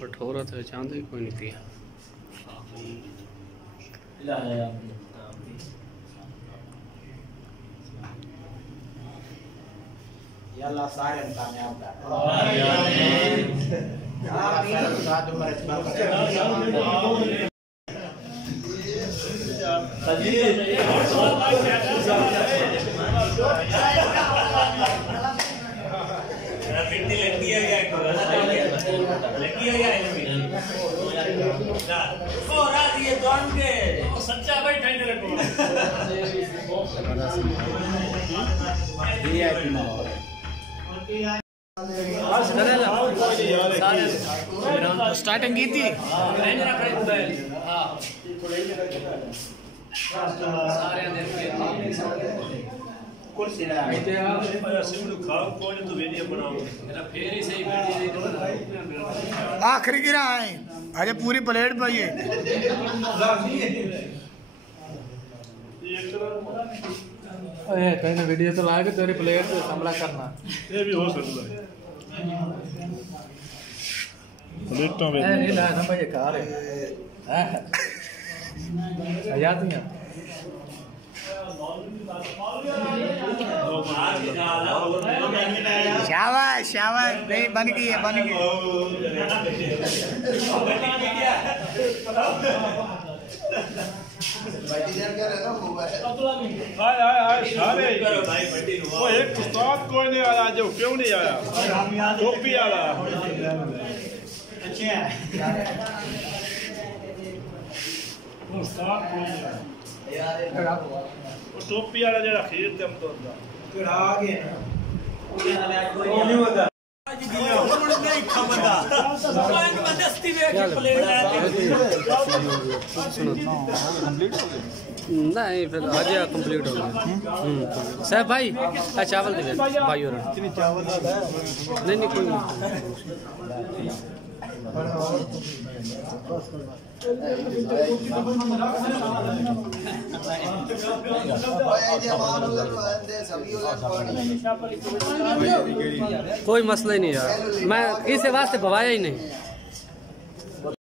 कठोर तो चांद कोई नहीं थी। Ya Allah सारे कामयाब कर। सच्चा भाई ठंड रखो। स्टार्टिंग की थी आखिरी गिरा है अरे पूरी प्लेट पाई है। कहीं ना वीडियो तो लाएगा तेरी प्लेट से हमला करना ये भी हो सकता है। प्लेटों में नहीं ला ना भाई कार है याद नहीं शाबाश शाबाश नहीं बन गई है बन गई। वो एक उस्ताद कोई नहीं आया जो क्यों नहीं आया टोपी आया उस्ताद कोई नहीं आया वो टोपी वाला जरा खीर दम तो फिर आगे नहीं फिर आज कंप्लीट हो गया। साहब भाई चावल दे भाई और नहीं नहीं कोई कोई मसला ही नहीं यार, मैं किसी वास्ते भवाया ही नहीं।